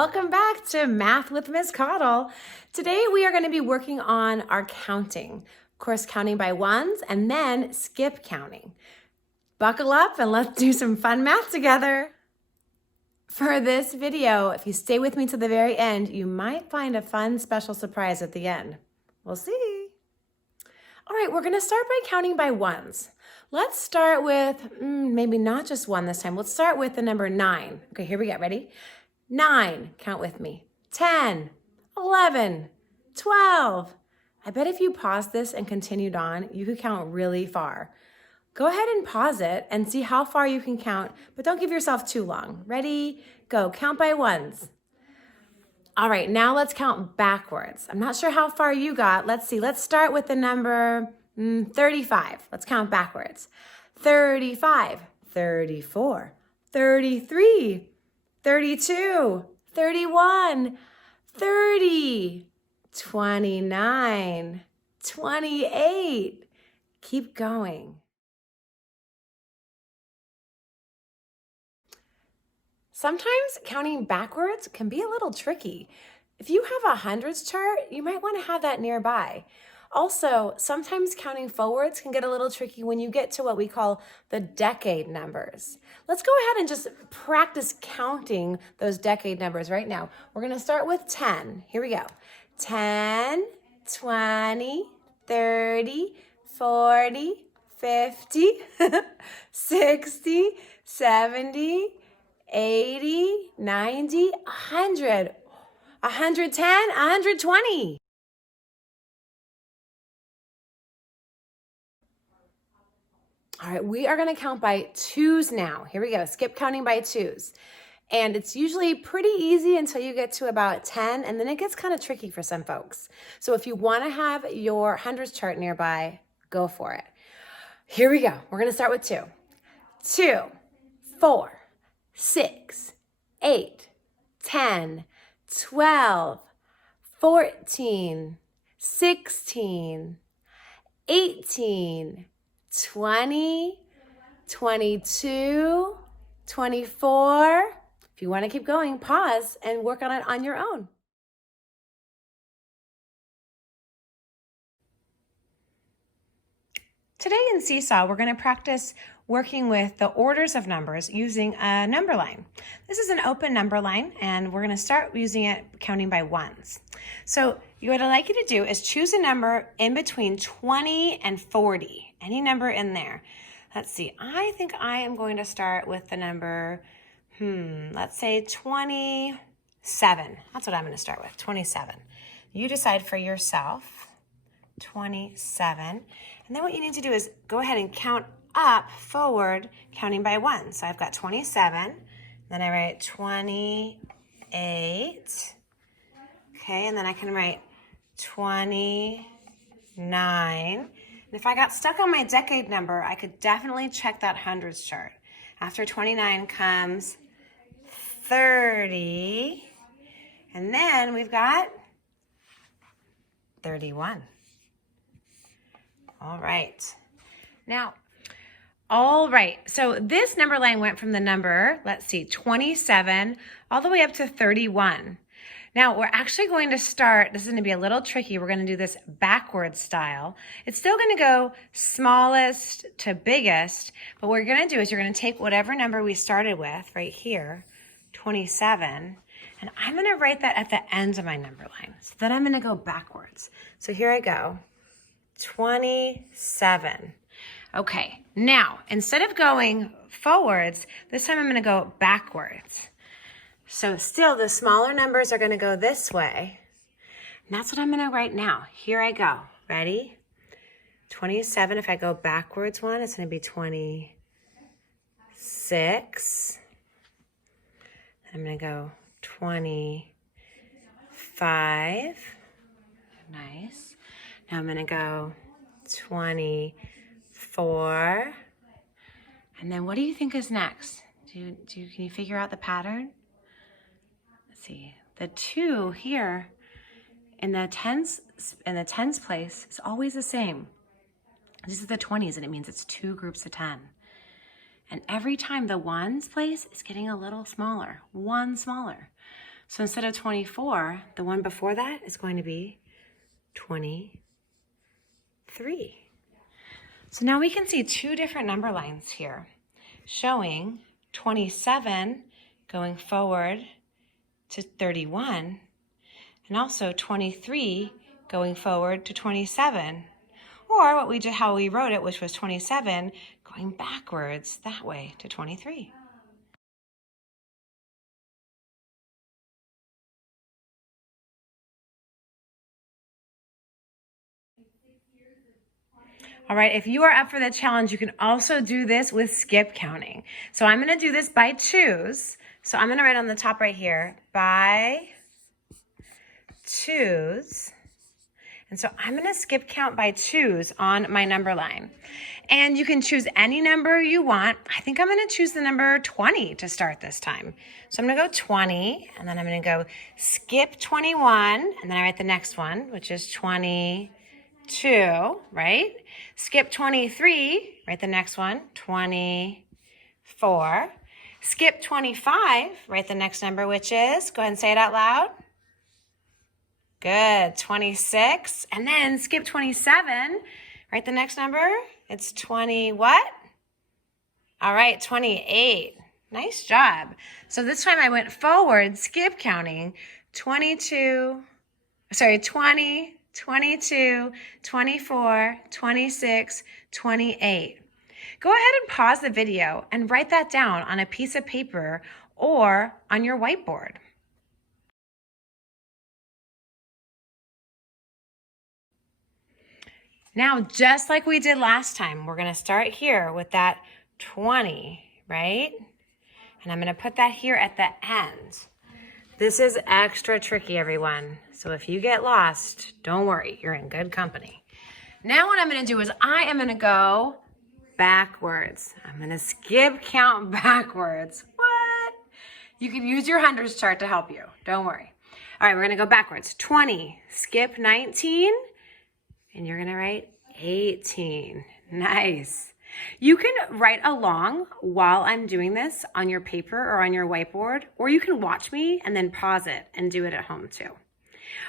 welcome back to Math with Miss Caudill. Today we are going to be working on our counting. Of course, counting by ones and then skip counting. Buckle up and let's do some fun math together. For this video, if you stay with me to the very end, you might find a fun special surprise at the end. We'll see. All right, we're going to start by counting by ones. Let's start with maybe not just one this time. Let's start with the number 9. Okay, here we go. Ready? 9, count with me. 10, 11, 12. I bet if you paused this and continued on, you could count really far. Go ahead and pause it and see how far you can count, but don't give yourself too long. Ready? Go. Count by ones. All right, now let's count backwards. I'm not sure how far you got. Let's see. Let's start with the number 35. Let's count backwards. 35, 34, 33, 32, 31, 30, 29, 28. Keep going. Sometimes counting backwards can be a little tricky. If you have a hundreds chart, you might want to have that nearby. Also, sometimes counting forwards can get a little tricky when you get to what we call the decade numbers. Let's go ahead and just practice counting those decade numbers right now. We're going to start with 10. Here we go. 10, 20, 30, 40, 50, 60, 70, 80, 90, 100, 110, 120. All right, we are going to count by twos now. Here we go. Skip counting by twos. And it's usually pretty easy until you get to about 10, and then it gets kind of tricky for some folks. So if you want to have your hundreds chart nearby, go for it. Here we go. We're going to start with 2. 2, 4, 6, 8, 10, 12, 14, 16, 18, 20, 22, 24. If you want to keep going, pause and work on it on your own. Today in Seesaw, we're going to practice working with the orders of numbers using a number line. This is an open number line, and we're going to start using it counting by ones. So what I'd like you to do is choose a number in between 20 and 40, any number in there. Let's see, I think I am going to start with the number, let's say 27. That's what I'm going to start with, 27. You decide for yourself, 27. And then what you need to do is go ahead and count up forward, counting by ones. So I've got 27, then I write 28, okay, and then I can write 29. And if I got stuck on my decade number, I could definitely check that hundreds chart. After 29 comes 30, and then we've got 31. All right. Now, so this number line went from the number, let's see, 27 all the way up to 31. Now, we're actually going to start, this is going to be a little tricky, we're going to do this backwards style. It's still going to go smallest to biggest, but what we're going to do is you're going to take whatever number we started with right here, 27, and I'm going to write that at the end of my number line. So then I'm going to go backwards. So here I go, 27. Okay, now, instead of going forwards, this time I'm going to go backwards. So still, the smaller numbers are going to go this way. And that's what I'm going to write now. Here I go. Ready? 27, if I go backwards one, it's going to be 26. I'm going to go 25. Nice. Now I'm going to go 24. And then what do you think is next? Can you figure out the pattern? Let's see. The 2 here in the tens place is always the same. This is the 20s, and it means it's 2 groups of 10. And every time the ones place is getting a little smaller, one smaller. So instead of 24, the one before that is going to be 23. So now we can see two different number lines here showing 27 going forward to 31 and also 23 going forward to 27. Or how we wrote it, which was 27 going backwards that way to 23. All right, if you are up for the challenge, you can also do this with skip counting. So I'm going to do this by twos. So I'm going to write on the top right here, by twos. And so I'm going to skip count by twos on my number line. And you can choose any number you want. I think I'm going to choose the number 20 to start this time. So I'm going to go 20, and then I'm going to go skip 21, and then I write the next one, which is 22, right? Skip 23, write the next one, 24. Skip 25, write the next number, which is, go ahead and say it out loud. Good, 26. And then skip 27, write the next number. It's 20 what? All right, 28. Nice job. So this time I went forward, skip counting, 20, 22, 24, 26, 28. Go ahead and pause the video and write that down on a piece of paper or on your whiteboard. Now, just like we did last time, we're going to start here with that 20, right? And I'm going to put that here at the end. This is extra tricky, everyone. So if you get lost, don't worry, you're in good company. Now what I'm going to do is I am going to go backwards. I'm going to skip count backwards. What? You can use your hundreds chart to help you. Don't worry. All right, we're going to go backwards. 20, skip 19, and you're going to write 18. Nice. You can write along while I'm doing this on your paper or on your whiteboard, or you can watch me and then pause it and do it at home too.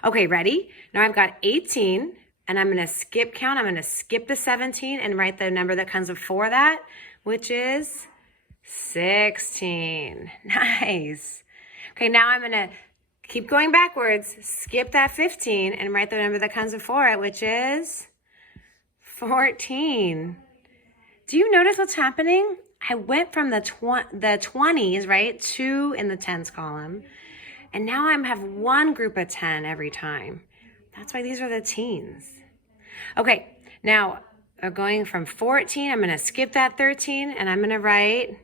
Okay, ready? Now I've got 18, and I'm going to skip count. I'm going to skip the 17 and write the number that comes before that, which is 16. Nice. Okay, now I'm going to keep going backwards, skip that 15, and write the number that comes before it, which is 14. Do you notice what's happening? I went from the 20s, right, 2 in the tens column, and now I have one group of 10 every time. That's why these are the teens. Okay, now going from 14, I'm going to skip that 13, and I'm going to write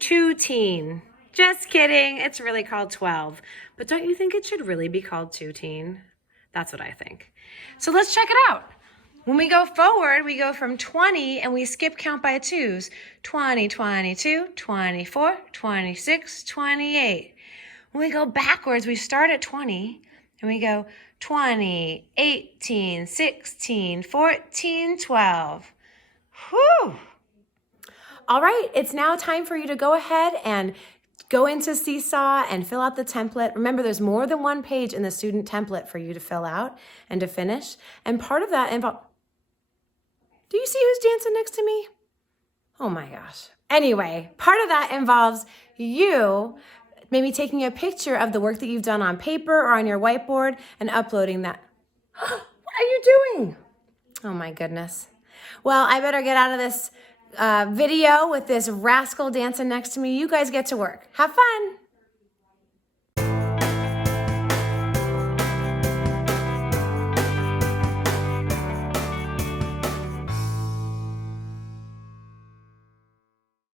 2-teen. Just kidding, it's really called 12. But don't you think it should really be called 2-teen? That's what I think. So let's check it out. When we go forward, we go from 20 and we skip count by twos. 20, 22, 24, 26, 28. When we go backwards, we start at 20 and we go 20, 18, 16, 14, 12. Whew. All right, it's now time for you to go ahead and go into Seesaw and fill out the template. Remember, there's more than one page in the student template for you to fill out and to finish. And part of that involves... Do you see who's dancing next to me? Oh my gosh. Anyway, part of that involves you maybe taking a picture of the work that you've done on paper or on your whiteboard and uploading that. What are you doing? Oh my goodness. Well, I better get out of this video with this rascal dancing next to me. You guys get to work. Have fun.